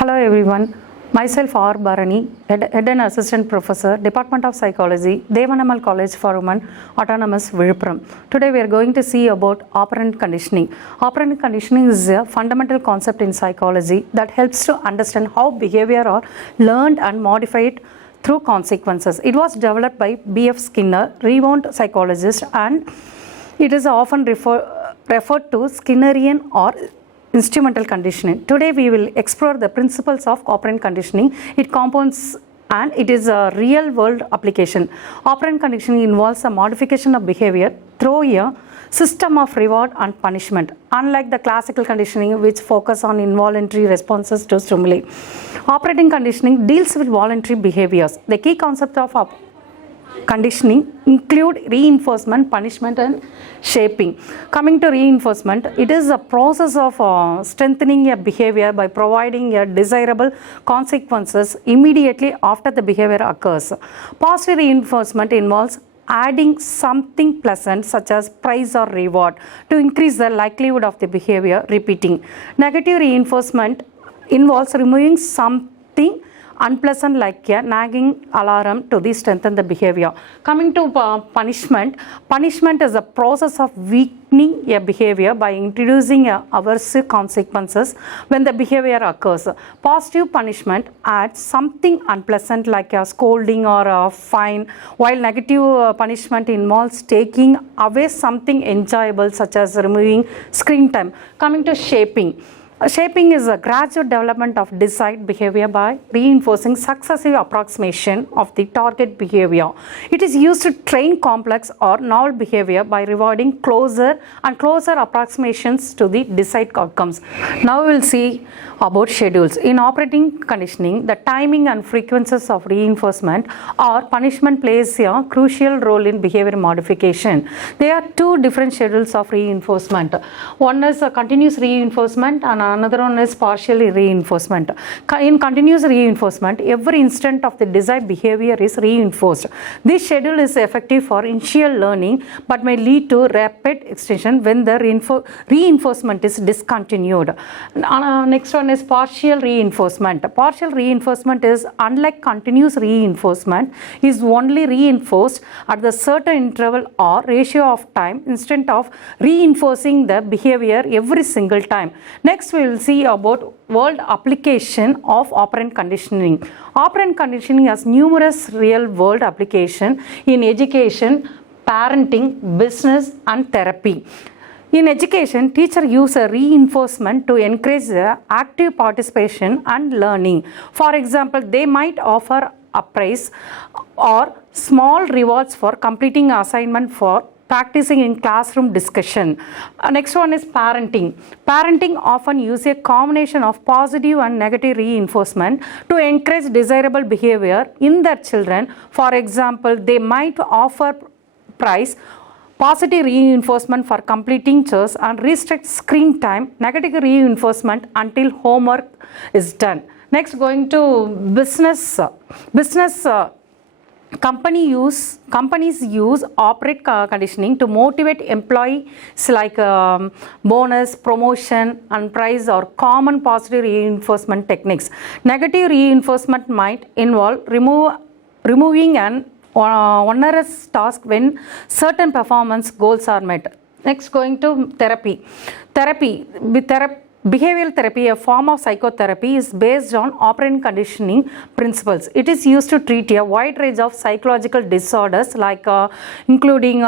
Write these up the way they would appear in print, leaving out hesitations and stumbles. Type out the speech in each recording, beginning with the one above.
Hello everyone, myself R.Bharani, Head and Assistant Professor, Department of Psychology, Theivanai College for Women, Autonomous Villupuram. Today we are going to see about operant conditioning. Operant conditioning is a fundamental concept in psychology that helps to understand how behavior are learned and modified through consequences. It was developed by B.F. Skinner, renowned psychologist, and it is often referred to Skinnerian or instrumental conditioning. Today we will explore the principles of operant conditioning, its components, and it is a real world application. Operant conditioning involves a modification of behavior through a system of reward and punishment, unlike the classical conditioning which focus on involuntary responses to stimuli. Operating conditioning deals with voluntary behaviors. The key concept of conditioning include reinforcement, punishment, and shaping. Coming to reinforcement, it is a process of strengthening a behavior by providing a desirable consequences immediately after the behavior occurs. Positive reinforcement involves adding something pleasant such as praise or reward to increase the likelihood of the behavior repeating. Negative reinforcement involves removing something unpleasant like a nagging alarm to strengthen the behavior. Coming to punishment, punishment is a process of weakening a behavior by introducing aversive consequences when the behavior occurs. Positive punishment adds something unpleasant like a scolding or a fine, while negative punishment involves taking away something enjoyable such as removing screen time. Coming to shaping. Shaping is a gradual development of desired behavior by reinforcing successive approximation of the target behavior. It is used to train complex or novel behavior by rewarding closer and closer approximations to the desired outcomes. Now we will see about schedules. In operating conditioning, the timing and frequencies of reinforcement or punishment plays a crucial role in behavior modification. There are two different schedules of reinforcement. One is a continuous reinforcement and another one is partial reinforcement. In continuous reinforcement, every instant of the desired behavior is reinforced. This schedule is effective for initial learning but may lead to rapid extension when the reinforcement is discontinued. Next one is partial reinforcement. Partial reinforcement is, unlike continuous reinforcement, is only reinforced at the certain interval or ratio of time instead of reinforcing the behavior every single time. Next we will see about world application of operant conditioning. Operant conditioning has numerous real world application in education, parenting, business, and therapy. In education, teachers use a reinforcement to encourage active participation and learning. For example, they might offer a prize or small rewards for completing assignment for practicing in classroom discussion. Next one is parenting. Parenting often uses a combination of positive and negative reinforcement to encourage desirable behavior in their children. For example, they might offer prize, positive reinforcement for completing chores, and restrict screen time, negative reinforcement until homework is done. Next, going to business. Companies use operant conditioning to motivate employees like bonus, promotion, and prize or common positive reinforcement techniques. Negative reinforcement might involve removing an onerous task when certain performance goals are met. Next, going to therapy. Behavioral therapy, a form of psychotherapy, is based on operant conditioning principles. It is used to treat a wide range of psychological disorders like including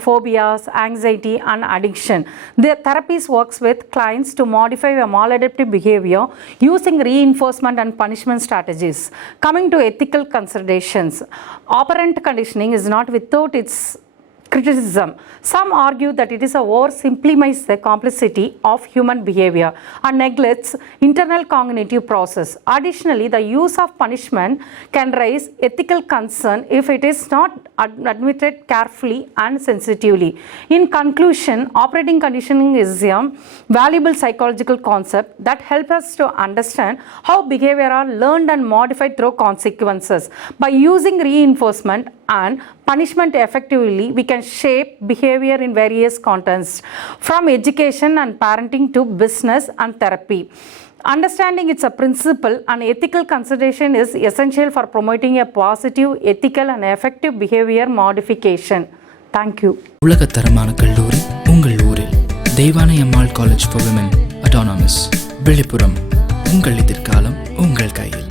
phobias, anxiety, and addiction. The therapist works with clients to modify a maladaptive behavior using reinforcement and punishment strategies. Coming to ethical considerations, operant conditioning is not without its criticism. Some argue that it is oversimplifies the complexity of human behavior and neglects internal cognitive process. Additionally, the use of punishment can raise ethical concern if it is not administered carefully and sensitively. In conclusion, operating conditioning is a valuable psychological concept that helps us to understand how behavior are learned and modified through consequences. By using reinforcement and punishment effectively, we can shape behavior in various contexts, from education and parenting to business and therapy. Understanding its a principle and ethical consideration is essential for promoting a positive, ethical and effective behavior modification. Thank you. உலகத்தரமான கல்லூரி உங்கள் ஊரில் Deivanai Ammal college for women autonomous Villupuram. உங்கள் எதிர்காலம் உங்கள் கையில்.